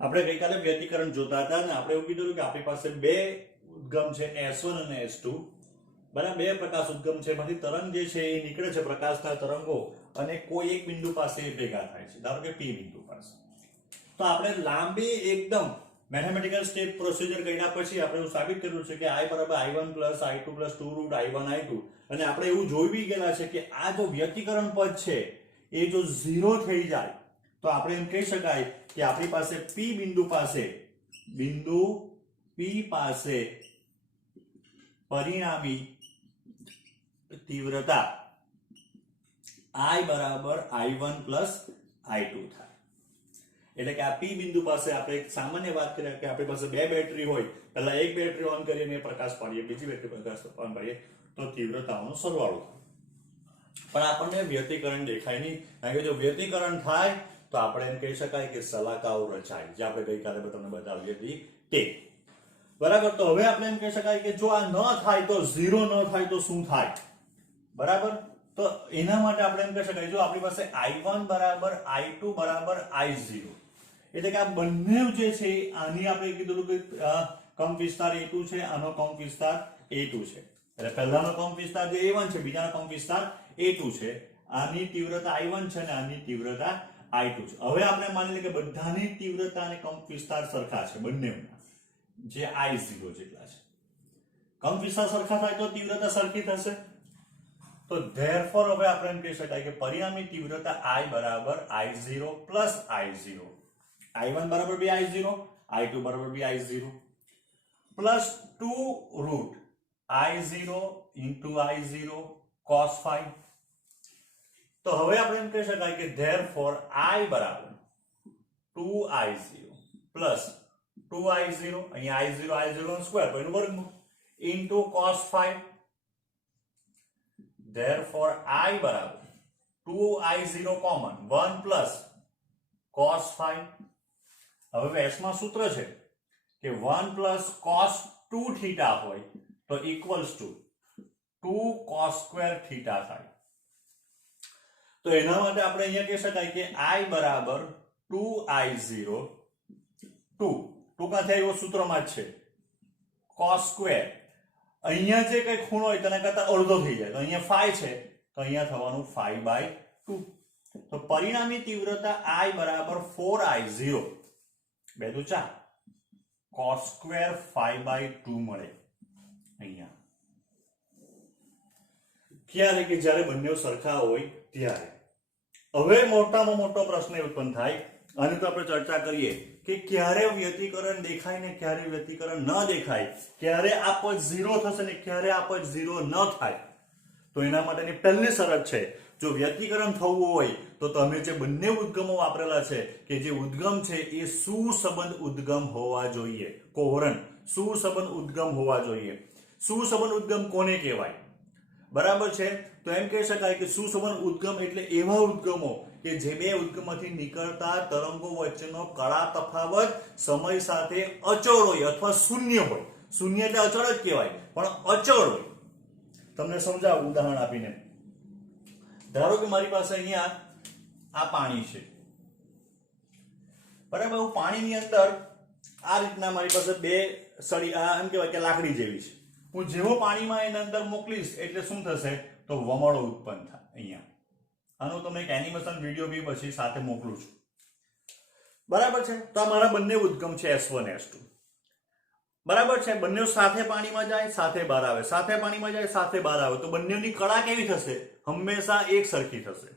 આપણે ગઈકાલે વ્યતિકરણ જોતા હતા અને આપણે એવું કીધું કે આપણી પાસે બે ઉદ્ગમ છે S1 અને S2 બરાબર બે પ્રકાશ ઉદ્ગમ છે એમાંથી તરંગ જે છે એ નીકળે છે પ્રકાશના તરંગો અને કોઈ એક બિંદુ પાસે ભેગા થાય છે ધારો કે P બિંદુ પાસે તો આપણે લાંબી એકદમ મેથેમેટિકલ સ્ટેપ પ્રોસિજર કર્યા પછી આપણે એવું સાબિત કર્યું છે કે I બરાબર I1 plus I2 plus 2 route I1 I2 અને આપણે એવું જોઈ બી ગયેલા છે કે આ જો વ્યતિકરણ પદ છે એ જો 0 થઈ જાય તો આપણે એમ કહી શકાય કે આપણી પાસે P બિંદુ P પાસે પરિણામી તીવ્રતા I બરાબર I1 પ્લસ I2 થાય એટલે કે આ P બિંદુ પાસે આપણે એક સામાન્ય વાત કરીએ કે આપણી પાસે બે બેટરી હોય પહેલા એક બેટરી ઓન કરીને પ્રકાશ પાડીએ બીજી બેટરી પ્રકાશ ઓન પાડીએ તો તીવ્રતાઓનો સરવાળો થાય પણ આપણને વ્યતિકરણ દેખાય નહીં કારણ કે જો વ્યતિકરણ થાય તો આપણે એમ કહી શકાય કે સલાકાઓ રચાય જે આપણે ગઈકાલે તમને બતાવી હતી તે બરાબર તો હવે આપણે એમ કહી શકાય કે જો આ ન થાય તો 0 ન થાય તો શું થાય બરાબર તો એના માટે આપણે એમ કહી શકાય જો આપણી પાસે I1 બરાબર I2 બરાબર I0 એટલે કે આ બંને જે છે આની આપણે કીધું કે કંપ વિસ્તાર A2 છે આનો કંપ વિસ્તાર A2 છે એટલે પહેલાનો કંપ વિસ્તાર જે A1 છે બીજાનો કંપ વિસ્તાર A2 છે આની તીવ્રતા I1 છે અને આની તીવ્રતા I2 છે હવે આપણે માની લઈએ કે બધાની તીવ્રતા અને કંપ વિસ્તાર સરખા છે બંનેના જે I0 જેટલા છે કંપ વિસ્તાર સરખા થાય તો તીવ્રતા સરખી થશે તો therefore હવે આપણે એમ કહી શકાય કે પરિણામી તીવ્રતા I બરાબર I0 પ્લસ I0 I1 બરાબર બી I0 I2 બરાબર B I0 plus 2 root I0 into I0 cos phi તો હવે આપણે એમ કહી શકાય કે therefore I બરાબર 2I0 પ્લસ 2I0 અહીંયા I0 નો સ્ક્વેર તો એનું વર્ગમૂળ into cos phi therefore I બરાબર 2I0 common 1 plus cos phi હવે વેસમાં સૂત્ર છે કે 1 પ્લસ cos 2 થીટા હોય તો equals to 2 cos square theta થાય તો એના માટે આપણે અહીંયા કહી શકાય કે I બરાબર 2I0 2 ક્યાંથી આવ્યો સૂત્રમાં જ છે cos સ્ક્વેર અહીંયા જે કઈ ખૂણો હોય તેના કરતા અડધો થઈ જાય તો અહીંયા phi છે તો અહીંયા થવાનું phi બાય 2 તો પરિણામી તીવ્રતા I બરાબર 4I0 બે દુ 4 cos સ્ક્વેર phi બાય 2 મળે અહીંયા ક્યારે કે જ્યારે બંને સરખા હોય ત્યારે હવે મોટામાં મોટો પ્રશ્ન ઉત્પન્ન થાય આની તો આપણે ચર્ચા કરીએ કે ક્યારે વ્યતિકરણ દેખાય ને ક્યારે વ્યતિકરણ ન દેખાય ક્યારે આ પદ 0 થશે ને ક્યારે આ પદ 0 ન થાય તો એના માટેની પહેલી શરત છે જો વ્યતિકરણ થવું હોય તો તમે જે બંને ઉદ્ગમો વાપરેલા છે કે જે ઉદ્ગમ છે એ સુસંબંધ ઉદ્ગમ હોવા જોઈએ કોહરન્ટ સુસંબંધ ઉદ્ગમ હોવા જોઈએ સુસંબંધ ઉદ્ગમ કોને કહેવાય બરાબર છે તો એમ કહી શકાય કે સુસંબંધ ઉદ્ગમ એટલે એવા ઉદ્ગમો કે જે બે ઉદ્ગમમાંથી નીકળતા તરંગો વચ્ચેનો કળા તફાવત સમય સાથે અચળ હોય અથવા શૂન્ય હોય શૂન્ય એટલે અચળ જ કહેવાય પણ અચળ હોય તમને સમજાવું ઉદાહરણ આપીને ધારો કે મારી પાસે અહીંયા આ પાણી છે બરાબર હું પાણીની અંદર આ રીતના મારી પાસે બે સળી આ એમ કહેવાય કે લાકડી જેવી છે હું જેવો પાણીમાં એની અંદર મોકલીશ એટલે શું થશે તો વમળો ઉત્પન્ન થાય અહીંયા આનું તમને એક એનિમેશન વિડીયો બી પછી સાથે મોકલું છું બરાબર છે તો આ મારા બંને ઉદ્ગમ છે S1 S2 બરાબર છે બંને સાથે પાણીમાં જાય સાથે બહાર આવે સાથે પાણીમાં જાય સાથે બહાર આવે તો બંનેની કળા કેવી થશે હંમેશા એક સરખી થશે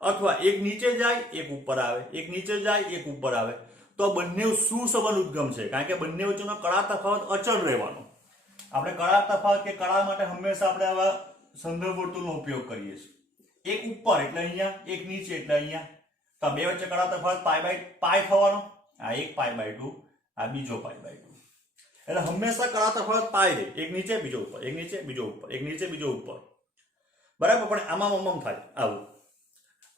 અથવા એક નીચે જાય એક ઉપર આવે એક નીચે જાય એક ઉપર આવે તો બંને સુસંબંધ ઉદ્ગમ છે કારણ કે બંને વચ્ચેનો કળા તફાવત અચળ રહેવાનો આપણે કળા તફાવત કે કળા માટે હંમેશા આપણે આવા સંદર્ભ વર્તુળનો ઉપયોગ કરીએ છીએ એક ઉપર એટલે અહીંયા એક નીચે એટલે અહીંયા તો બે વચ્ચે કળા તફાવત પાઈ થવાનો આ એક પાઈ બાય 2 આ બીજો પાઈ બાય 2 એટલે હંમેશા કળા તફાવત પાઈ રહે એક નીચે બીજો ઉપર એક નીચે બીજો ઉપર એક નીચે બીજો ઉપર બરાબર પણ આમાં થાય આવું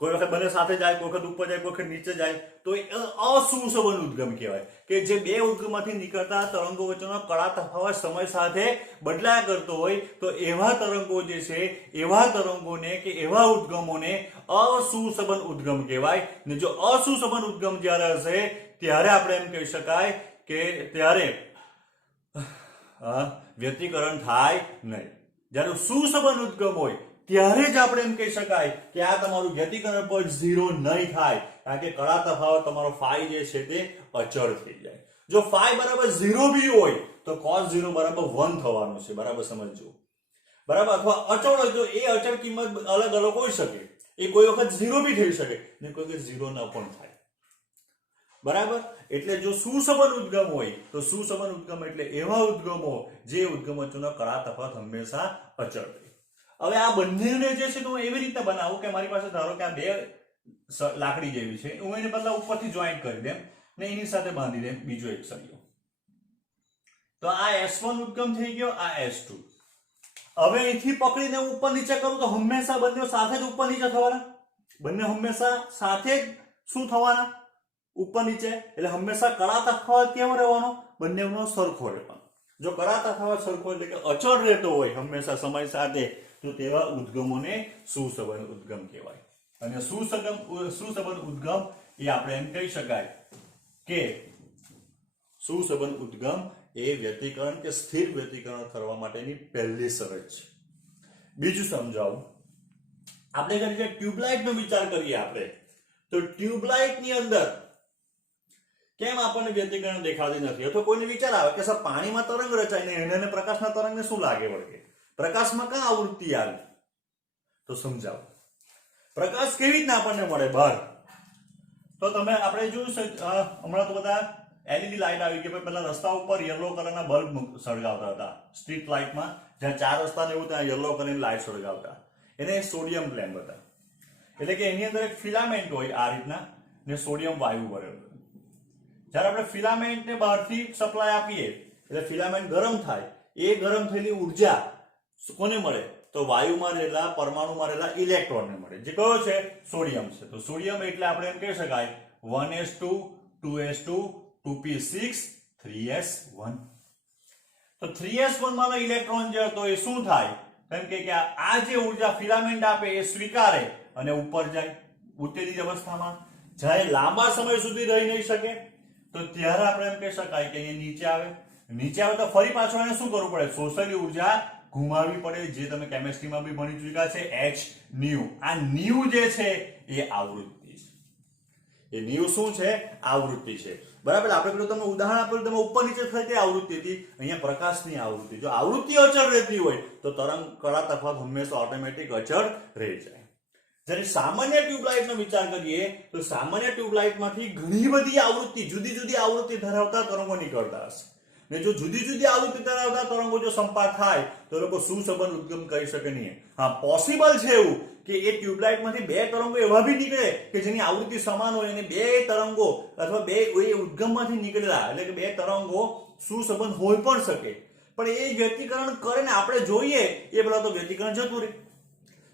કોઈ વખત બંને સાથે જાય કોઈ વખત ઉપર જાય કોઈ વખત નીચે જાય તો એ અસુસંબંધ ઉદ્ગમ કહેવાય કે જે બે ઉદ્ગમમાંથી નીકળતા તરંગો વચ્ચેનો કળા તફાવત સમય સાથે બદલાયા કરતો હોય તો એવા તરંગો જે છે એવા તરંગોને કે એવા ઉદ્ગમોને અસુસંબંધ ઉદ્ગમ કહેવાય ને જો અસુસંબંધ ઉદ્ગમ જ્યારે હશે ત્યારે આપણે એમ કહી શકાય કે ત્યારે વ્યતિકરણ થાય નહીં. જ્યારે સુસંબંધ ઉદ્ગમ હોય ત્યારે જ આપણે એમ કહી શકાય કે આ તમારું વ્યતિકરણ પદ 0 નહીં થાય, કારણ કે કળા તફાવત તમારો ફાઈ જે છે તે અચળ થઈ જાય. જો ફાઈ બરાબર 0 બી હોય તો cos 0 બરાબર 1 થવાનું છે. બરાબર સમજજો. બરાબર. અથવા અચળ હોય તો એ અચળ કિંમત અલગ અલગ હોઈ શકે. એ કોઈ વખત 0 બી થઈ શકે ને કોઈ વખત 0 ન પણ થાય. બરાબર. એટલે જો સુસંબંધ ઉદ્ગમ હોય તો સુસંબંધ ઉદ્ગમ એટલે એવા ઉદ્ગમો જે ઉદ્ગમ વચ્ચેનો કળા તફાવત હંમેશા અચળ રહે. હવે આ બંનેને જે છે તો હું એવી રીતે બનાવું કે મારી પાસે ધારો કે આ બે લાકડી જેવી છે, હું એને બદલા ઉપરથી જોઈન્ટ કરી દેમ ને એની સાથે બાંધી દેમ બીજો એક સળિયો. તો આ S1 ઉદ્ગમ થઈ ગયો, આ S2. હવે અહીંથી પકડીને ઉપર નીચે કરું તો હંમેશા બંને સાથે જ ઉપર નીચે થવાના. બંને હંમેશા સાથે જ શું થવાના? ઉપર નીચે. એટલે હંમેશા કળા તફાવત કેવો રહેવાનો? બંનેનો સરખો રહેવાનો. જો કળા તફાવત સરખો એટલે કે અચળ રહેતો હોય હંમેશા સમય સાથે, તો તેવા ઉદ્ગમોને સુસંબંધ ઉદ્ગમ કહેવાય. અને સુસંબંધ ઉદ્ગમ એ આપણે એમ કહી શકાય કે સુસંબંધ ઉદ્ગમ એ વ્યતિકરણ કે સ્થિર વ્યતિકરણ કરવા માટેની પહેલી શરત છે. બીજું સમજાવું. આપણે કરીએ ટ્યુબલાઇટ નો વિચાર કરીએ આપણે, તો ટ્યુબલાઇટ ની અંદર કેમ આપણને વ્યતિકરણ દેખાતી નથી? અથવા કોઈને વિચાર આવે કે સર પાણીમાં તરંગ રચાય ને એને પ્રકાશના તરંગને શું લાગે વળગે? પ્રકાશમાં ક્યાં આવૃત્તિ આવે? તો સમજાવો. પ્રકાશ કેવી રીતના આપણને મળે બહાર? તો તમે આપણે જોયું હમણાં તો બધા LED લાઇટ આવી ગઈ. પહેલા રસ્તા ઉપર યલો કલરના બલ્બ સળગાવતા હતા. સ્ટ્રીટ લાઇટમાં જ્યાં 4 રસ્તા ને એવું ત્યાં યલો કલરની લાઇટ સળગાવતા. એને સોડિયમ લેમ્પ હતા. એટલે કે એની અંદર એક ફિલામેન્ટ હોય આ રીતના ને સોડિયમ વાયુ ભરેલું. જ્યારે આપણે ફિલામેન્ટને બહારથી સપ્લાય આપીએ એટલે ફિલામેન્ટ ગરમ થાય. એ ગરમ થયેલી ઉર્જા કોને મળે? તો વાયુમાં રહેલા પરમાણુમાં રહેલા ઇલેક્ટ્રોનને મળે, જે કયો છે? સોડિયમ છે. તો સોડિયમ એટલે આપણે એમ કહી શકાય 1s2 2s2 2p6 3s1. તો 3s1 માં ઇલેક્ટ્રોન જે હતો એ શું થાય? એમ કે આ જે ઉર્જા ફિલામેન્ટ આપે એ સ્વીકારે અને ઉપર જાય ઉત્તેજિત અવસ્થામાં. જ્યારે લાંબા સમય સુધી રહી નહીં શકે તો ત્યારે આપણે એમ કહી શકાય કે અહીંયા નીચે આવે. નીચે આવે તો ફરી પાછું એને શું કરવું પડે? શોષેલી ઉર્જા ગુમાવવી પડે, જે તમે કેમિસ્ટ્રીમાં બી ભણી ચૂક્યા છે, h nu. આ nu જે છે એ આવૃત્તિ છે. એ nu શું છે? આવૃત્તિ છે. બરાબર. આપણે પેલું તમને ઉદાહરણ આપેલું, તમે ઉપર નીચે થઈ તે આવૃત્તિ હતી. અહીંયા પ્રકાશની આવૃત્તિ. જો આવૃત્તિ અચળ રહેતી હોય તો તરંગ કળા તફાવત હંમેશા ઓટોમેટિક અચળ રહી જાય. જ્યારે સામાન્ય ટ્યુબલાઇટનો વિચાર કરીએ તો સામાન્ય ટ્યુબલાઇટમાંથી ઘણી બધી આવૃત્તિ, જુદી જુદી આવૃત્તિ ધરાવતા તરંગો નીકળતા હશે. ને જો જુદી જુદી આવૃત્તિ ધરાવતા તરંગો જો સંપાત થાય તો લોકો સુસંબંધ ઉદ્ગમ કરી શકે નહીં. હા, પોસિબલ છે એવું કે એ ટ્યુબલાઇટમાંથી બે તરંગો એવા બી નીકળે કે જેની આવૃત્તિ સમાન હોય અને બે તરંગો અથવા બે એ ઉદ્ગમમાંથી નીકળેલા એટલે કે બે તરંગો સુસંબંધ હોઈ પણ શકે. પણ એ વ્યતિકરણ કરે ને આપણે જોઈએ એ પેલા તો વ્યતિકરણ જતું રહે.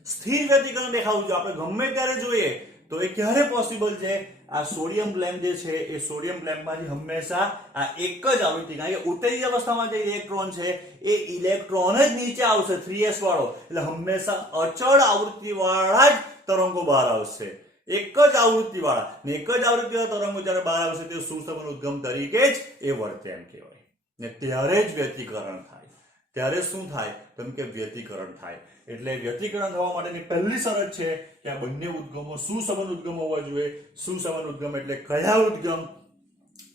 સ્થિર વ્યતિકરણ દેખાવું જોઈએ. આપણે ગમે ત્યારે જોઈએ તો એ ક્યારે પોસિબલ છે? આ સોડિયમ લેમ્પ જે છે એ સોડિયમ લેમ્પમાંથી હંમેશા આ એક જ આવૃત્તિ, કારણ કે ઉત્તેજિત અવસ્થામાં જે ઇલેક્ટ્રોન છે એ ઇલેક્ટ્રોન જ નીચે આવશે 3s વાળો. એટલે હંમેશા અચળ આવૃત્તિ વાળા જ તરંગો બહાર આવશે. એક જ આવૃત્તિ વાળા ને એક જ આવૃત્તિ વાળા તરંગો જ્યારે બહાર આવશે તે સુસંબંધ ઉદ્ગમ તરીકે જ એ વર્તે એમ કહેવાય. ને ત્યારે જ વ્યતિકરણ થાય. ત્યારે શું થાય? તો કે વ્યતિકરણ થાય. એટલે વ્યતિકરણ થવા માટેની પહેલી શરત છે કે આ બંને ઉદ્ગમો સુસંબંધ ઉદ્ગમ હોવા જોઈએ. સુસંબંધ ઉદ્ગમ એટલે કયા ઉદ્ગમ?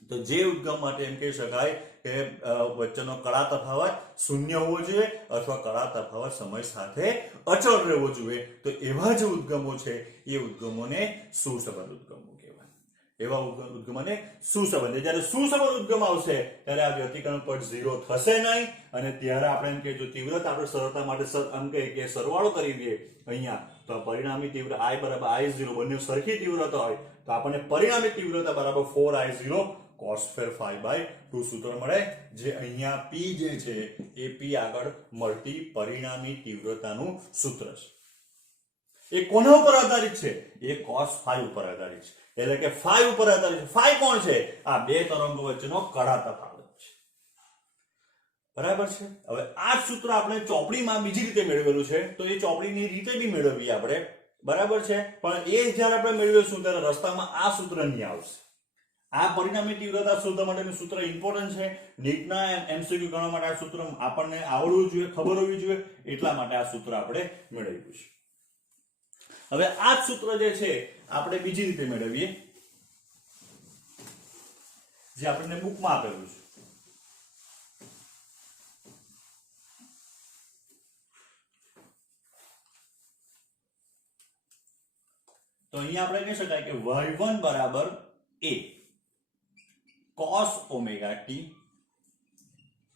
તો જે ઉદ્ગમ માટે એમ કહી શકાય કે વચ્ચેનો કળા તફાવત શૂન્ય હોવો જોઈએ અથવા કળા તફાવત સમય સાથે અચળ રહેવો જોઈએ. તો એવા જે ઉદ્ગમો છે એ ઉદ્ગમોને સુસંબંધ ઉદ્ગમો કહેવાય. એવા ઉદ્ગમોને સુસંબંધ. જ્યારે સુસંબંધ ઉદ્ગમ આવશે ત્યારે આ વ્યતિકરણ પદ 0 થશે નહીં. અને ત્યારે આપણે એમ કે જો તીવ્રતા આપણે સરળતા માટે એમ કે સરવાળો કરી દઈએ અહીંયા, તો પરિણામી તીવ્ર I બરાબર I0 બંને સરખી તીવ્રતા હોય તો આપણને પરિણામી તીવ્રતા બરાબર 4I0 cos square phi by 2 સૂત્ર મળે. જે અહીંયા P જે છે એ P આગળ મળતી પરિણામી તીવ્રતાનું સૂત્ર છે. એ કોના ઉપર આધારિત છે? એ cos phi ઉપર આધારિત છે. એટલે કે phi ઉપર આધારિત છે. phi કોણ છે? આ બે તરંગો વચ્ચેનો કળા તફાવત છે. બરાબર છે. હવે આ સૂત્ર આપણે ચોપડીમાં બીજી રીતે મેળવેલું છે તો એ ચોપડીની રીતે બી મેળવીએ આપણે. બરાબર છે. પણ એ જ્યારે આપણે મેળવીશું ત્યારે રસ્તામાં આ સૂત્ર નહીં આવશે. આ પરિણામી તીવ્રતા શોધવા માટેનું સૂત્ર ઇમ્પોર્ટન્ટ છે. નીટના એમસીક્યુ ગણવા માટે આ સૂત્ર આપણને આવડવું જોઈએ, ખબર હોવી જોઈએ, એટલા માટે આ સૂત્ર આપણે મેળવ્યું છે. હવે આ જ સૂત્ર જે છે આપણે બીજી રીતે મેળવીએ, જે આપણને બુકમાં આપેલું છે. તો અહીંયા આપણે કહી શકાય કે y1 બરાબર a cos omega t,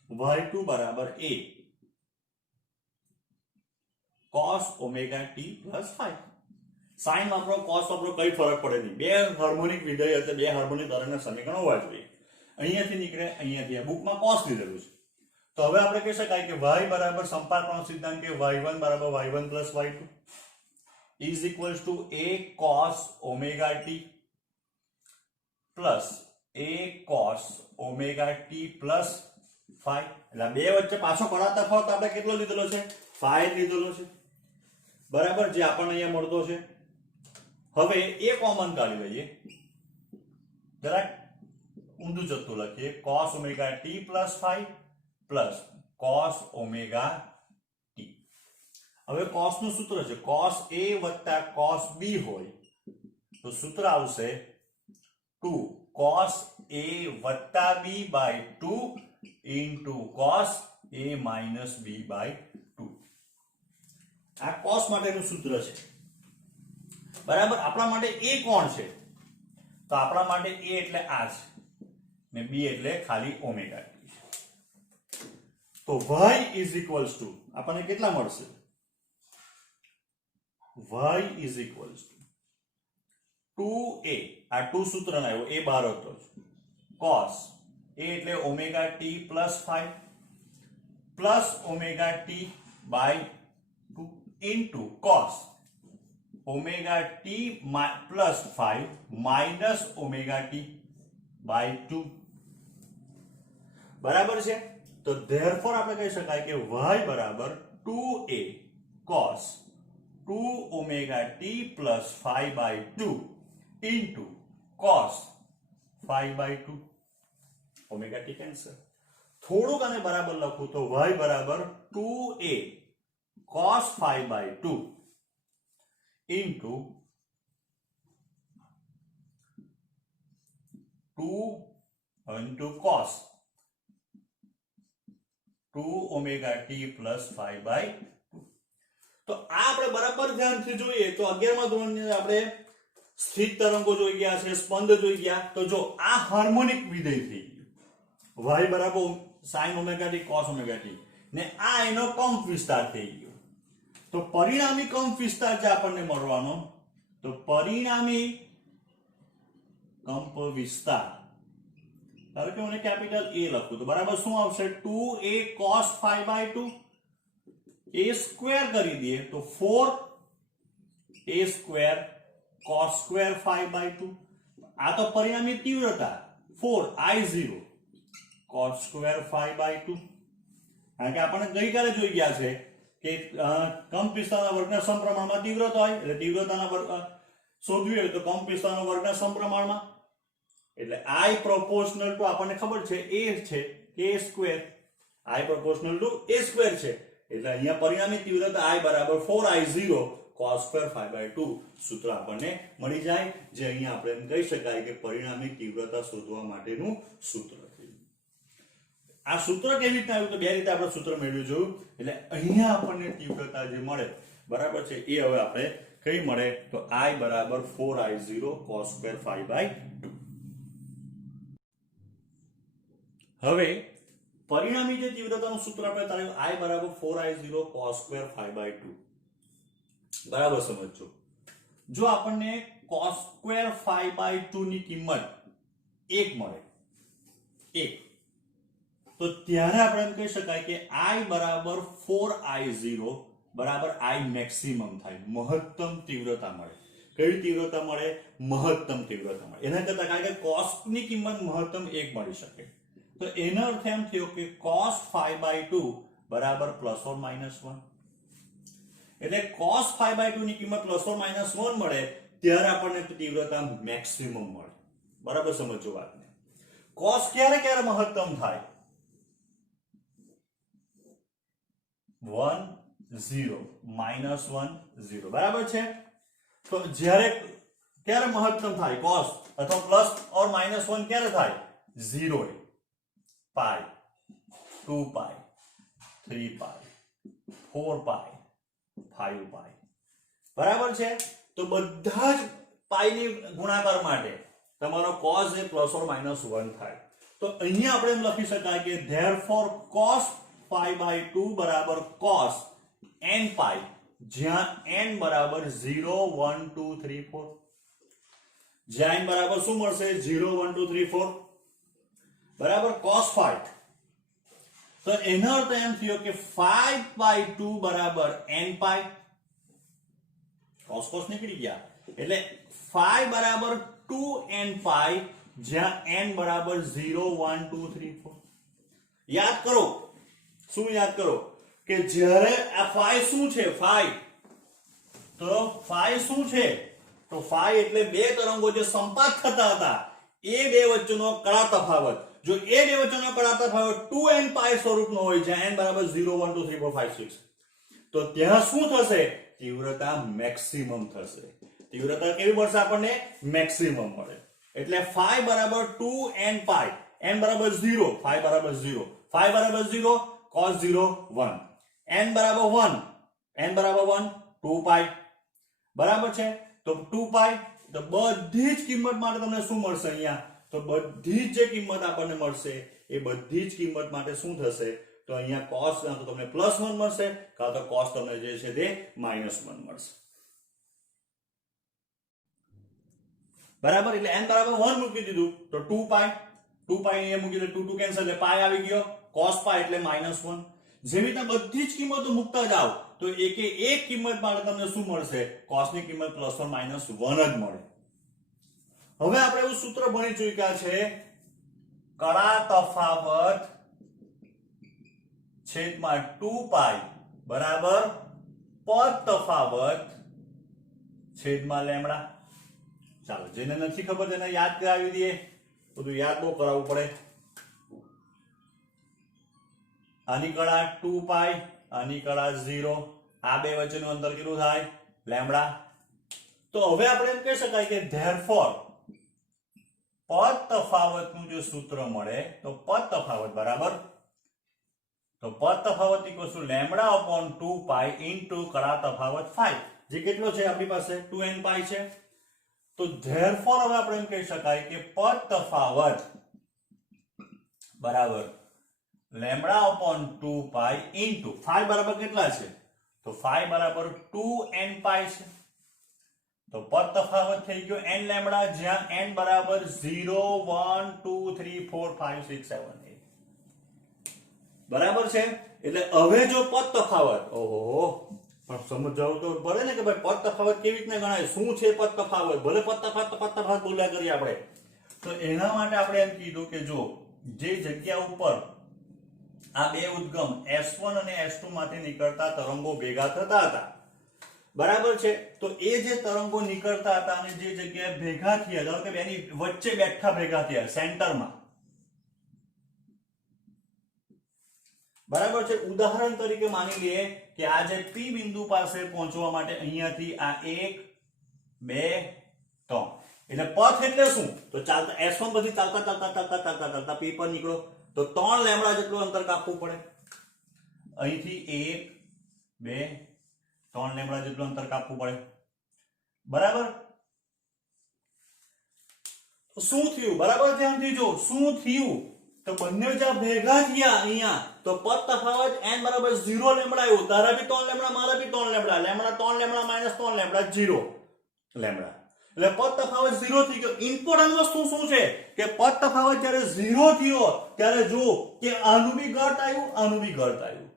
y2 બરાબર a cos omega t plus 5. Sign વાપરો, cos વાપરો, કઈ ફરક પડે નહીં. બે હાર્મોનિક વિધેય એટલે બે હાર્મોનિક તરંગના સમીકરણ હોવા જોઈએ. અહીંયાથી નીકળે, અહીંયાથી આ બુકમાં cos લીધેલું છે. તો હવે આપણે કહી શકાય કે y બરાબર સંપાતનો સિદ્ધાંત કે y1 બરાબર y1 plus y2 is equals to a cos omega t plus a cos omega t plus 5. એટલે બે વચ્ચે પાછો કડા તફાવત આપણે કેટલો લીધેલો છે? 5 લીધેલો છે, બરાબર, જે આપણને અહીંયા મળતો છે. હવે એ કોમન કાઢી લઈએ, જરાક ઊંધું જતું લખીએ, cos omega t plus 5 plus cos omega t. હવે cos નું સૂત્ર છે cos a વત્તા cos b હોય તો સૂત્ર આવશે 2 cos a વત્તા b by 2 into cos a minus b by 2. આ cos માટેનું સૂત્ર છે, બરાબર. આપણા માટે a કોણ છે? તો આપણા માટે a એટલે આ છે ને b એટલે ખાલી ઓમેગા t છે. તો y is equals to આપણને કેટલા મળશે? y is equals to 2a, આ 2 સૂત્ર ના આવ્યો, a બહાર હતો, cos a એટલે omega t plus 5 plus omega t by 2 into cos omega t plus 5 minus omega t by 2. બરાબર છે. તો therefore આપણે કહી શકાય કે y બરાબર 2a cos 2 omega t plus 5 by 2 into cos 5 by 2. omega t cancel. થોડુંક આને બરાબર લખું તો y બરાબર 2a cos 5 by 2 into 2 into cos 2 omega t plus 5 by 2. તો આ આપણે બરાબર ધ્યાનથી જોઈએ તો 11મા ધોરણની આપણે સ્થિત તરંગો જોઈ ગયા છે, સ્પંદ જોઈ ગયા. તો જો આ હાર્મોનિક વિધેય થઈ ગયું, y બરાબર sin omega t cos omega t, ને આ એનો કંપ વિસ્તાર થઈ ગયો. તો પરિણામી કંપ વિસ્તાર જે આપણને મળવાનો, તો પરિણામી કંપ વિસ્તાર, ધારો કે મને કેપિટલ A લખું તો બરાબર શું આવશે? 2a cos 5 by 2, a square કરી દઈએ તો 4a square cos square 5 by 2. આ તો પરિણામી તીવ્રતા 4I0 cos સ્ક્વેર 5 by 2. કારણ કે આપણે ગઈકાલે જોઈ ગયા છે કે કંપ વિસ્તારના વર્ગના સમપ્રમાણમાં તીવ્રતા હોય, એટલે તીવ્રતાના વર્ગ શોધવી હોય તો કંપ વિસ્તારના વર્ગના સમપ્રમાણમાં, એટલે I proportional to આપણને ખબર છે a છે a square, I proportional to a square છે, એટલે અહીંયા પરિણામી તીવ્રતા I બરાબર 4I0 cos સ્ક્વેર 5 by 2 સૂત્ર આપણને મળી જાય, જે અહીંયા આપણે એમ કહી શકાય કે પરિણામી તીવ્રતા શોધવા માટેનું સૂત્ર છે. આ સૂત્ર કેવી રીતે આવ્યું? તો બે રીતે આપણે સૂત્ર મેળવ્યું જોયું. એટલે અહીંયા આપણને તીવ્રતા જે મળે, બરાબર છે, એ હવે આપણે કઈ મળે? તો I બરાબર 4I0 cos સ્ક્વેર 5 by 2. હવે પરિણામી જે તીવ્રતાનું સૂત્ર આપણે તાર્યું I બરાબર 4I0 cos સ્ક્વેર 5 by 2. બરાબર સમજો. જો આપણને cos સ્ક્વેર 5 by 2 ની કિંમત 1 મળે, 1, તો ત્યારે આપણે એમ કહી શકાય કે I બરાબર 4I0 બરાબર I મેક્સિમમ થાય, મહત્તમ તીવ્રતા મળે. કઈ તીવ્રતા મળે? મહત્તમ તીવ્રતા મળે. એના કરતા કારણ કે cos ની કિંમત મહત્તમ 1 મળી શકે, તો એનો અર્થ એમ થયો કે cos 5 by 2 બરાબર ±1. એટલે cos 5 by 2 ની કિંમત ±1 મળે ત્યારે આપણને તીવ્રતા મેક્સિમમ મળે. બરાબર સમજો વાતને. cos ક્યારે ક્યારે મહત્તમ થાય? 1 0 -1 0 બરાબર છે. તો જ્યારે ક્યારે મહત્તમ થાય cos અથવા પ્લસ ઓર -1 ક્યારે થાય? 0 પાઈ 2 પાઈ 3 પાઈ 4 પાઈ 5 પાઈ બરાબર છે. તો બધા જ પાઈની ગુણાકાર માટે તમારો cos એ પ્લસ ઓર -1 થાય. તો અહીંયા આપણે એમ લખી શકાય કે therefore cos π/2 બરાબર cos n પાઈ, જ્યાં n બરાબર 0 1 2 3 4, જ્યાં n બરાબર શું મળશે? 0 1 2 3 4 બરાબર cos 5. તો એનો અર્થ એમ થયો કે 5/2 બરાબર n પાઈ. cos cos નીકળી ગયા એટલે 5 બરાબર 2n પાઈ, જ્યાં n બરાબર 0 1 2 3 4. યાદ કરો, શું યાદ કરો કે જ્યારે આ phi શું છે? phi તો phi શું છે? તો phi એટલે બે તરંગો જે સંપાત થતા હતા એ બે વચ્ચેનો કળા તફાવત. જો એ બે વચ્ચેનો કળા તફાવત 2n પાઈ સ્વરૂપનો હોય જ્યાં n બરાબર 0 1 2 3 4 5 6, તો ત્યાં શું થશે? તીવ્રતા મેક્સિમમ થશે. તીવ્રતા કેવી મળશે આપણને? મેક્સિમમ મળે. એટલે phi બરાબર 2n પાઈ, n બરાબર 0, phi બરાબર 0, phi બરાબર 0 cos 0 1, n બરાબર 1, n બરાબર 1 2 પાઈ બરાબર છે. તો 2 પાઈ તો બધી જ કિંમત માટે તમને શું મળશે અહીંયા? તો બધી જ જે કિંમત આપણને મળશે એ બધી જ કિંમત માટે શું થશે? તો અહીંયા cos ના તો તમને +1 મળશે, કાં તો cos તમને જે છે તે -1 મળશે બરાબર. એટલે n બરાબર 1 મૂકી દીધું તો 2 પાઈ, 2 પાઈ અહીંયા મૂકી દીધું, 2 2 કેન્સલ એટલે પાઈ આવી ગયો, cos પાઈ એટલે -1. જેવી રીતે બધી જ કિંમતો મૂકતા જાવ તો એકે એક કિંમત માટે તમને શું મળશે? cos ની કિંમત +1 - 1 જ મળે. હવે આપણે એવું સૂત્ર ભણી ચૂક્યા છે, કળા તફાવત છેદમાં 2 પાઈ બરાબર પદ તફાવત છેદમાં લેમ્ડા. ચાલો, જેને નથી ખબર તેને યાદ કરાવી દઈએ, બધું યાદ બહુ કરાવવું પડે. આની કળા 2 પાઈ, આની કળા 0, આ બે વચ્ચેનું અંતર કેટલું થાય? લેમ્ડા. તો હવે આપણે એમ કહી શકાય કે therefore પદ તફાવતનું જે સૂત્ર મળે તો પદ તફાવત બરાબર, તો પદ તફાવત = λ/2 પાઈ ઇન્ટુ કળા તફાવત 5, જે કેટલો છે આપણી પાસે? 2n પાઈ છે. તો therefore હવે આપણે એમ કહી શકાય કે પદ તફાવત બરાબર λ/2 પાઈ ઇન્ટુ 5 બરાબર કેટલા છે? તો 5 બરાબર 2n પાઈ છે. તો પદ તફાવત થઈ ગયો n લેમ્ડા, જ્યાં n બરાબર 0 1 2 3 4 5 6 7 8 બરાબર છે. એટલે હવે જો પદ તફાવત, ઓહો પણ સમજાવવું તો પડે ને કે ભાઈ પદ તફાવત કેવી રીતના ગણાય, શું છે પદ તફાવત? ભલે પદ તફાવત બોલ્યા કરીએ આપણે, તો એના માટે આપણે એમ કીધું કે જો જે જગ્યા ઉપર આ બે ઉદ્ગમ S1 અને S2 માંથી નીકળતા તરંગો ભેગા થતા હતા બરાબર છે, તો એ જે તરંગો નીકળતા હતા અને જે જગ્યાએ ભેગા થયા, ધારો કે બેની વચ્ચે બેઠા ભેગા થયા સેન્ટરમાં બરાબર છે. ઉદાહરણ તરીકે માની લઈએ કે આ જે P બિંદુ પાસે પહોંચવા માટે અહીંયાથી આ 1 2 3, એટલે પથ એટલે શું? તો ચાલતા S1 પછી ચાલતા P પર નીકળો તો 3 લેમ્ડા જેટલું અંતર કાપવું પડે. અહીંથી 1 2 3 લેમ્ડા જેટલું અંતર કાપવું પડે બરાબર. તો શું થયું? બરાબર ધ્યાનથી જો શું થયું? તો બંને જ્યાં ભેગા થયા અહીંયા તો પદ તફાવત n બરાબર 0 લેમ્ડા આવ્યું. તારા બી 3 લેમ્ડા, મારા બી 3 lambda, lambda 3 lambda - 3 lambda 0 lambda, એટલે પદ તફાવત 0 થઈ ગયો. ઇમ્પોર્ટન્ટ વસ્તુ શું છે કે પદ તફાવત જ્યારે 0 થયો ત્યારે જો કે આનું બી ઘટ આવ્યું, આનું બી ઘટ આવ્યું.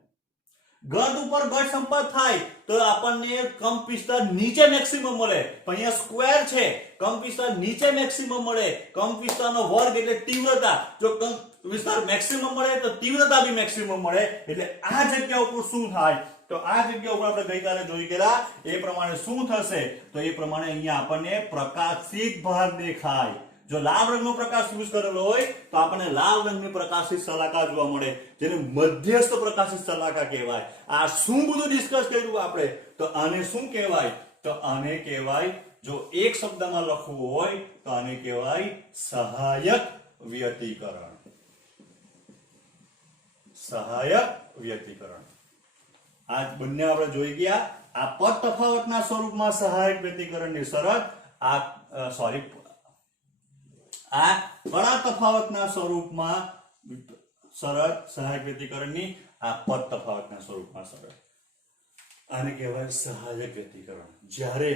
ઘટ ઉપર ઘટ સંપાત થાય તો આપણને કંપ વિસ્તાર નીચે મેક્સિમમ મળે. પણ અહીંયા સ્ક્વેર છે, કંપ વિસ્તાર નીચે મેક્સિમમ મળે. કંપ વિસ્તારનો વર્ગ એટલે તીવ્રતા. જો કંપ વિસ્તાર મેક્સિમમ મળે તો તીવ્રતા બી મેક્સિમમ મળે. એટલે આ જગ્યા ઉપર શું થાય? તો આ જગ્યા ઉપર આપણે ગઈકાલે જોઈ ગયા એ પ્રમાણે શું થશે? તો એ પ્રમાણે અહીંયા આપણને પ્રકાશિત ભાગ દેખાય. જો લાલ રંગનો પ્રકાશ યુઝ કરેલો હોય તો આપણને લાલ રંગની પ્રકાશિત શલાકા જોવા મળે, જેને મધ્યસ્થ પ્રકાશિત શલાકા કહેવાય. આ શું બધું ડિસ્કસ કર્યું આપણે, તો આને શું કહેવાય, તો આને કહેવાય, જો એક શબ્દમાં લખવું હોય તો આને કહેવાય સહાયક વ્યતિકરણ. સહાયક વ્યતિકરણ. આ બંને આપણે જોઈ ગયા. આ પદ તફાવતના સ્વરૂપમાં સહાયક વ્યતિકરણની શરત, આ કળા તફાવતના સ્વરૂપમાં શરત સહાયક વ્યતિકરણની, આ પદ તફાવતના સ્વરૂપમાં શરત. આને કહેવાય સહાયક વ્યતિકરણ. જ્યારે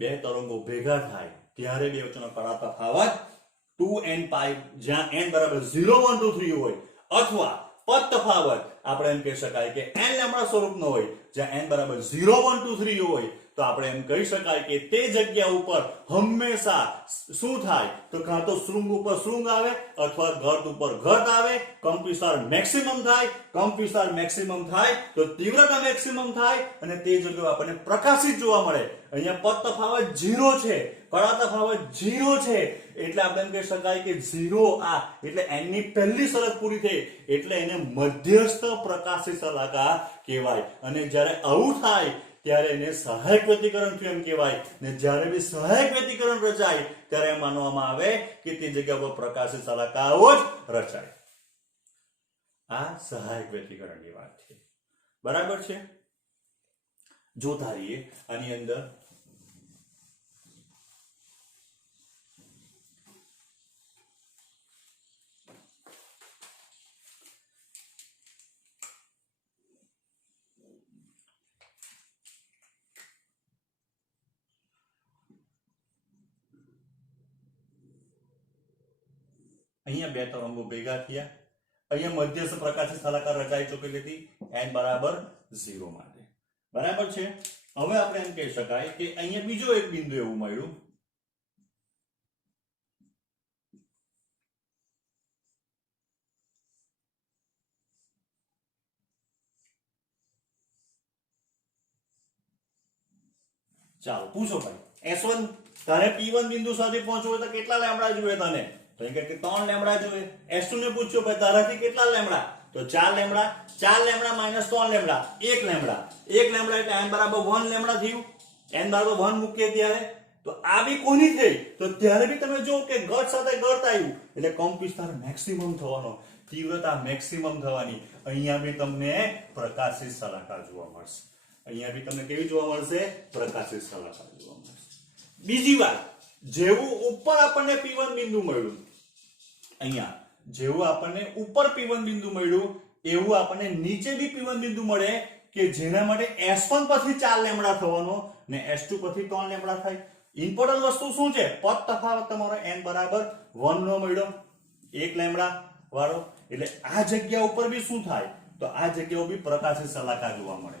બે તરંગો ભેગા થાય ત્યારે બે વચ્ચેનો કળા તફાવત 2n પાઈ, જ્યાં n બરાબર 0 1 2 3 હોય, અથવા પદ તફાવત આપણે એમ કહી શકાય કે n લેમ્બડા સ્વરૂપનો હોય, જ્યાં n બરાબર 0 1 2 3 હોય, તો આપણે એમ કહી શકાય કે તે જગ્યા ઉપર હંમેશા શું થાય, તો કાં તો શૃંગ ઉપર શૃંગ આવે અથવા ગર્ત ઉપર ગર્ત આવે. કંપવિસ્તાર મેક્સિમમ થાય. કંપવિસ્તાર મેક્સિમમ થાય તો તીવ્રતા મેક્સિમમ થાય અને તે જગ્યાએ આપણને પ્રકાશિત જોવા મળે. અહીંયા પદ તફાવત 0 છે, કળા તફાવત 0 છે, એટલે આપણે એમ કહી શકાય કે 0 આ એટલે n ની પહેલી શરત પૂરી થઈ, એટલે એને મધ્યસ્થ પ્રકાશિત શલાકા કહેવાય. અને જ્યારે આવું થાય ત્યારે એને સહાયક વ્યતિકરણ થયું એમ કહેવાય. ને જ્યારે બી સહાયક વ્યતિકરણ રચાય ત્યારે એમ માનવામાં આવે કે તે જગ્યા પર પ્રકાશિત શલાકાઓ જ રચાય. આ સહાયક વ્યતિકરણની વાત છે. બરાબર છે. જોતા રહીએ આની અંદર. અહીંયા બે તરંગો ભેગા થયા, અહીંયા મધ્યસ્થ પ્રકાશિત શલાકા રચાઈ ચૂકેલી હતી n બરાબર 0 માટે. બરાબર છે. હવે આપણે એમ કહી શકાય કે અહીંયા બીજો એક બિંદુ એવું મળ્યું, ચાલો પૂછો ભાઈ, S1 તારે P1 બિંદુ સાથે પહોંચવું હોય તો કેટલા લેમ્બડા જોઈએ તને? તો એ કે 3 લેમ્બડા જોઈએ. S2 ને પૂછ્યો ભાઈ તારાથી કેટલા લેમ્બડા? તો 4 lambda. 4 lambda minus 3 lambda 1 lambda. 1 lambda એટલે n બરાબર 1 લેમ્બડા થયું. n બરાબર 1 મૂકીએ ત્યારે તો આ બી કોની થઈ? તો ત્યારે બી તમે જો કે ગત સાથે ગત આવ્યું એટલે કંપવિસ્તાર મેક્સિમમ થવાનો, તીવ્રતા મેક્સિમમ થવાની. અહીંયા બી તમને પ્રકાશિત શલાકા જોવા મળશે. અહીંયા બી તમને કેવી જોવા મળશે? પ્રકાશિત શલાકા જોવા મળશે. બીજી વાત, જેવું ઉપર આપણને P1 બિંદુ મળ્યું, અહીંયા જેવું આપણને ઉપર P1 બિંદુ મળ્યું એવું આપણને નીચે બી P1 બિંદુ મળે કે જેના માટે S1 પરથી 4 લેમ્બડા થવાનો ને S2 પરથી 3 લેમ્બડા થાય. ઇમ્પોર્ટન્ટ વસ્તુ શું છે? પદ તફાવત તમારો n બરાબર 1 નો મળ્યો, 1 લેમ્બડા વાળો. એટલે આ જગ્યા ઉપર બી શું થાય? તો આ જગ્યાઓ બી પ્રકાશિત શલાકા જોવા મળે.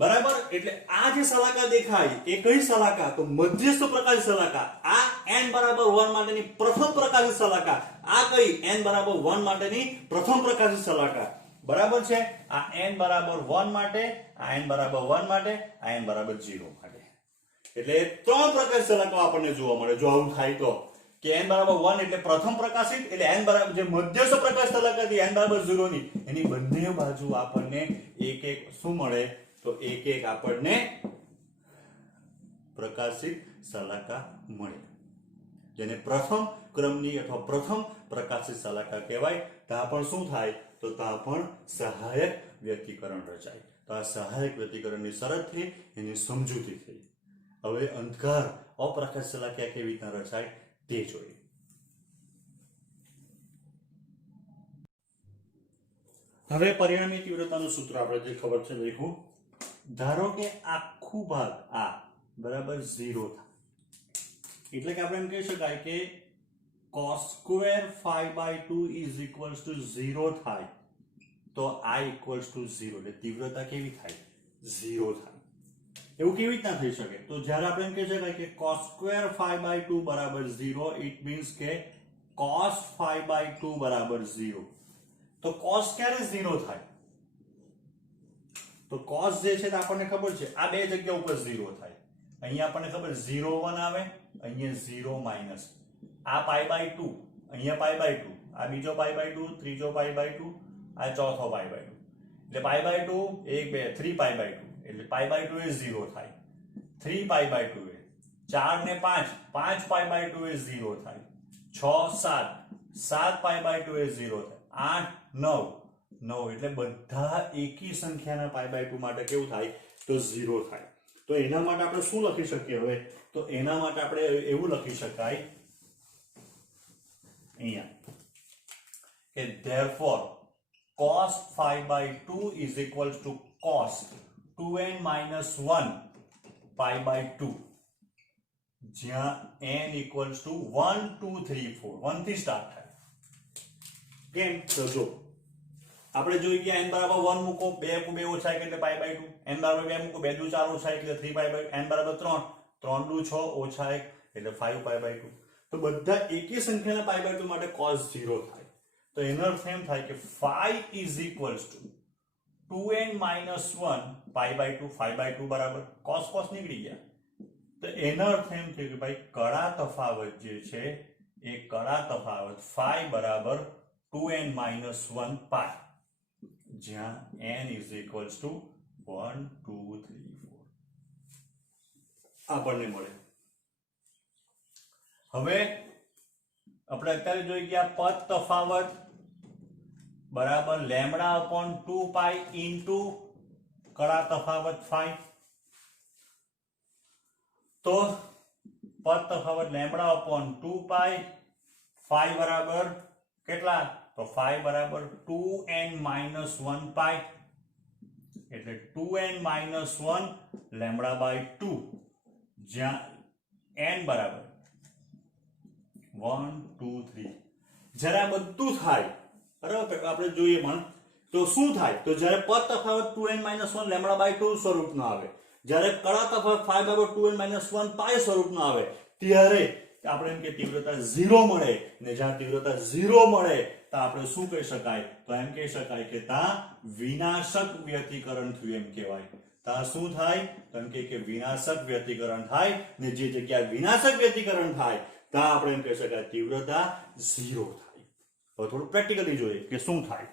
બરાબર. એટલે આ જે શલાકા દેખાય એ કઈ શલાકા? તો મધ્યસ્થ પ્રકાશિત શલાકા. આ n બરાબર 1 માટેની પ્રથમ પ્રકાશિત શલાકા. આ કઈ? n બરાબર 1 માટેની પ્રથમ પ્રકાશિત શલાકા. બરાબર છે. આ n બરાબર 1 માટે, આ n બરાબર 1 માટે, આ n બરાબર 0 માટે. એટલે ત્રણ પ્રકાશિત શલાકાઓ આપણને જોવા મળે જો આવું થાય તો. કે n બરાબર 1 એટલે પ્રથમ પ્રકાશિત, એટલે n બરાબર જે મધ્યસ્થ પ્રકાશિત શલાકા હતી n બરાબર 0 ની, એની બંને બાજુ આપણને એક એક શું મળે? તો એક એક આપણને પ્રકાશિત શલાકા મળે, જેને પ્રથમ ક્રમની અથવા પ્રથમ પ્રકાશિત શલાકા કહેવાય. ત્યાં પણ શું થાય? તો ત્યાં પણ સહાયક વ્યતિકરણ રચાય. તો આ સહાયક વ્યતિકરણની શરત થઈ, એની સમજૂતી થઈ. હવે અંધકાર અપ્રકાશિત શલાકા કેવી રીતના રચાય તે જોઈએ. હવે પરિણામી તીવ્રતાનું સૂત્ર આપણે જે ખબર છે લખવું. ધારો કે આખું ભાગ આ બરાબર 0 થાય, એટલે કે આપણે એમ કહી શકાય કે cos square phi by 2 is equals to 0 થાય તો I equals to 0, એટલે તીવ્રતા કેવી થાય? 0 થાય. એવું કેવી રીતના થઈ શકે? તો જ્યારે આપણે એમ કહી શકાય કે cos square phi by 2 બરાબર 0, ઇટ મીન્સ કે cos phi by 2 બરાબર 0. તો cos ક્યારે 0 થાય? તો cos જે છે આપણને ખબર છે આ બે જગ્યા ઉપર 0 થાય. અહીંયા આપણને ખબર 0 1 આવે, અહીંયા 0 માઈનસ. આ π/2, અહીંયા π/2, આ બીજો π/2, ત્રીજો π/2, આ ચોથો π/2, એટલે π/2 1 2 3 π/2, એટલે π/2 એ 0 થાય, 3 π/2 એ 4 ને 5 5 π/2 એ 0 થાય, 6 7 7 π/2 એ 0 થાય, 8 9 9, એટલે બધા એકી સંખ્યાના π/2 માટે કેવું થાય તો 0 થાય. તો એના માટે આપણે શું લખી શકીએ હવે? તો એના માટે આપણે એવું લખી શકાય અહીંયા કે therefore cos π/2 is equals to cos 2n minus 1 π/2, જ્યાં n equals to 1 2 3 4, 1 થી સ્ટાર્ટ થાય. કેમ? તો જો આપણે જોઈ ગયા n બરાબર 1 મૂકો, 2 2 ઓછા એટલે π/2, n બરાબર 2 મૂકો, 2 2 4 ઓછા એટલે 3 π/2, n બરાબર 3 3 2 6 ઓછા 1 એટલે 5 π/2. તો બધા એકી સંખ્યાના π/2 માટે cos 0 થાય. તો એનો અર્થ એમ થાય કે phi is equals to 2n minus 1 π/2, 5/2 બરાબર cos cos નીકળી ગયા. તો એનો અર્થ એમ થયો કે ભાઈ કળા તફાવત જે છે એ કળા તફાવત phi બરાબર 2n minus 1 pi, જ્યાં n is equals to 1 2 3 4 આપણને મળે. હવે આપણે અત્યારે જોઈ ગયા પદ તફાવત બરાબર લેમ્ડા અપોન 2 પાઈ ઇન્ટુ કળા તફાવત phi. તો પદ તફાવત લેમ્ડા અપોન 2 પાઈ, phi બરાબર કેટલા? તો phi બરાબર 2n minus 1 pi, એટલે 2n minus 1 લેમ્ડા બાય 2, જ્યાં n બરાબર 1 2 3. જ્યારે આ બધું થાય બરાબર આપણે જોઈએ પણ તો શું થાય? તો જ્યારે પદ તફાવત 2n minus 1 લેમ્ડા બાય 2 સ્વરૂપનો આવે, જ્યારે કળા તફાવત phi બરાબર 2n minus 1 pi સ્વરૂપનો આવે, ત્યારે આપણે એમ કે તીવ્રતા 0 મળે. ને જ્યાં તીવ્રતા 0 મળે તો આપણે શું કહી શકાય? તો એમ કહી શકાય કે ત્યાં વિનાશક વ્યતિકરણ થયું એમ કહેવાય. ત્યાં શું થાય? તો એમ કે વિનાશક વ્યતિકરણ થાય, ને જે જગ્યાએ વિનાશક વ્યતિકરણ થાય ત્યાં આપણે એમ કહી શકાય તીવ્રતા 0 થાય. હવે થોડું પ્રેક્ટિકલી જોઈએ કે શું થાય.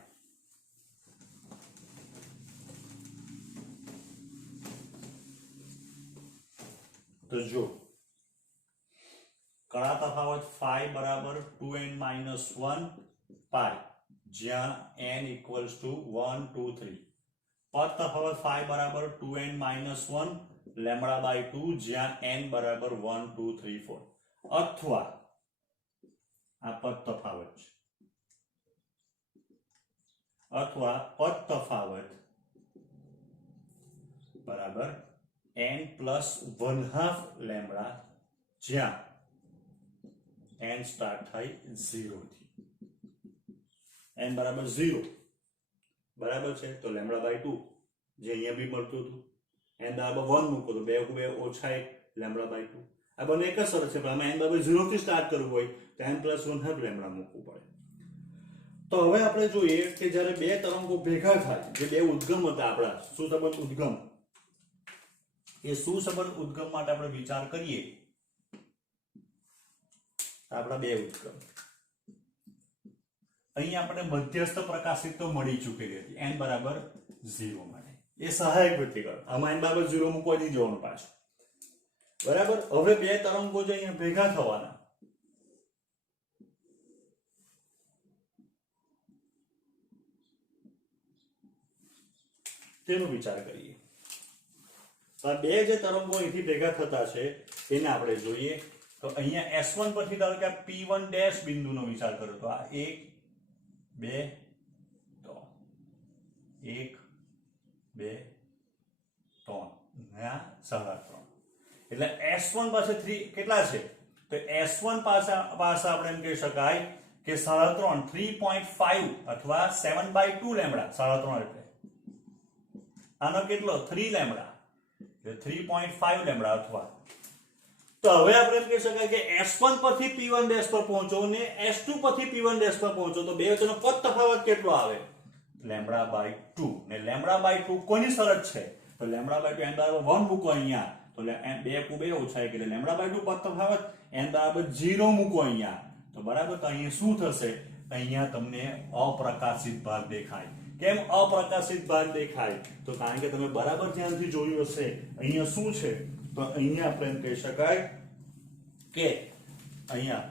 તો જો કળા તફાવત phi બરાબર 2n minus 1 pi, જ્યાં n equals to 1 2 3. પદ તફાવત phi બરાબર 2n minus 1 લેમ્ડા બાય 2, જ્યાં n બરાબર 1 2 3 4. અથવા આ પદ તફાવત છે, અથવા પદ તફાવત બરાબર n plus 1/2 લેમ્ડા, જ્યાં n સ્ટાર્ટ થાય 0 થી. n બરાબર 0 બરાબર છે તો લેમ્ડા બાય 2, જે અહીંયા બી મળતું હતું. n બરાબર 1 મૂકો તો 2 2 ઓછા 1 લેમ્ડા બાય 2. આ બંને એક જ શરત છે, પણ આમાં n બરાબર 0 થી સ્ટાર્ટ કરવું હોય તો n plus 1/2 લેમ્ડા મૂકવું પડે. તો હવે આપણે જોઈએ કે જ્યારે બે તરંગો ભેગા થાય, જે બે ઉદ્ગમ હતા આપણા સુસંબંધ ઉદ્ગમ, એ સુસંબંધ ઉદ્ગમ માટે આપણે વિચાર કરીએ. આપણા બે ઉદ્ગમ અહીંયા આપણે મધ્યસ્થ પ્રકાશિત તો મળી ચૂકેલી હતી n બરાબર 0 માટે. એ સહાયક વ્યતિકરણ, આમાં n બરાબર 0 મૂકવા નહીં જવાનું પાછું. બરાબર. હવે બે તરંગો જે અહીંયા ભેગા થવાના, તેનો વિચાર કરીએ. આ બે જે તરંગો અહીંથી ભેગા થતા છે એને આપણે જોઈએ. તો અહીંયા S1 પરથી ધારો કે P1 ડેશ બિંદુનો વિચાર કરો તો આ 1 2 3 1 2 3 આ 3. એટલે S1 પાસે 3 કેટલા છે? તો S1 પાસે આપણે એમ કહી શકાય કે 3.5 3.5 અથવા 7/2 લેમ્ડા. 3.5 એટલે આનો કેટલો? 3 લેમ્ડા, એટલે 3.5 લેમ્ડા. અથવા તો હવે આપણે એમ કહી શકાય કે S1 પરથી P1 ડેશ પર પહોંચો ને S2 પરથી P1 ડેશ પર પહોંચો તો બે વચ્ચેનો પદ તફાવત કેટલો આવે? Lambda by 2. ને લેમ્ડા બાય 2 કોની શરત છે? તો લેમ્ડા બાય 2 n બરાબર 1 મૂકો અહીંયા, તો 2 * 2 ઓછા 1 એટલે λ/2 પદ તફાવત n બરાબર 0 મૂકો અહીંયા તો બરાબર. તો અહીંયા શું થશે? અહીંયા તમને અપ્રકાશિત ભાગ દેખાય. કેમ અપ્રકાશિત ભાગ દેખાય? તો કારણ કે તમે બરાબર ધ્યાનથી જોયું હશે અહીંયા શું છે, તો અહીંયા આપણે એમ કહી શકાય કે અહીંયા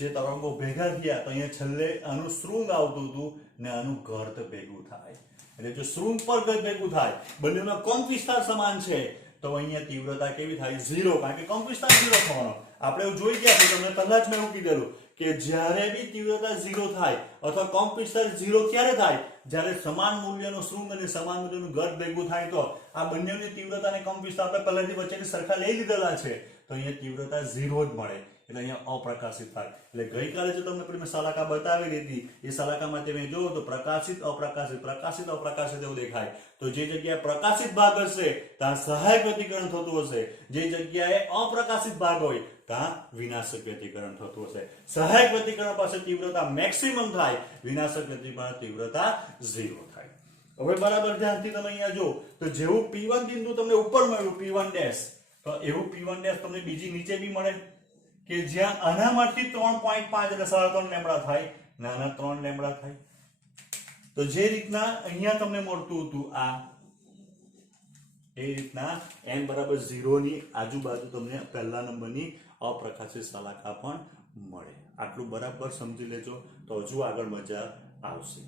જે તરંગો ભેગા થયા તો અહીંયા છેલ્લે આનું શૃંગ આવતું હતું ને આનું ગર્ત ભેગું થાય. એટલે જો શૃંગ પર ગર્ત ભેગું થાય, બંનેનો કંપ વિસ્તાર સમાન છે, તો અહીંયા તીવ્રતા કેવી થાય? 0, કારણ કે કંપ વિસ્તાર 0 થવાનો. આપણે એવું જોઈ ગયા છે, તમને પહેલા જ મેં એવું કીધેલું કે જ્યારે બી તીવ્રતા 0 થાય અથવા કંપ વિસ્તાર 0 ક્યારે થાય? જ્યારે સમાન મૂલ્યનો શૃંગ અને સમાન મૂલ્યનું ગર્ત ભેગું થાય. તો આ બંનેની તીવ્રતા અને કંપ વિસ્તાર આપણે પહેલાથી વચ્ચેની સરખા લઈ લીધેલા છે, તો અહીંયા તીવ્રતા 0 જ મળે. એટલે અહીંયા અપ્રકાશિત ભાગ. એટલે ગઈકાલે જે તમને પેલી મેં સલાકા બતાવી દીધી એ સલાકામાં તમે જોવો તો પ્રકાશિત અપ્રકાશિત પ્રકાશિત અપ્રકાશિત એવું દેખાય. તો જે જગ્યાએ પ્રકાશિત ભાગ હશે ત્યાં સહાયક વ્યતિકરણ થતું હશે, જે જગ્યાએ અપ્રકાશિત ભાગ હોય ત્યાં વિનાશક વ્યતિકરણ થતું હશે. સહાયક વ્યતિકરણ પાસે તીવ્રતા મેક્સિમમ થાય, વિનાશક વ્યતિકરણ તીવ્રતા 0 થાય. હવે બરાબર ધ્યાનથી તમે અહીંયા જો તો જેવું P1 બિંદુ તમને ઉપર મળ્યું P1 તો એવું P1 તમને બીજી નીચે બી મળે કે જ્યાં આનામાંથી 3.5 એટલે 3.5 લેમ્બડા થાય, નાના 3 લેમ્બડા થાય. તો જે રીતના અહીંયા તમને મળતું હતું આ એ રીતના n બરાબર 0 ની આજુબાજુ તમને પહેલા નંબરની અપ્રકાશિત સલાકા પણ મળે. આટલું બરાબર સમજી લેજો તો હજુ આગળ મજા આવશે.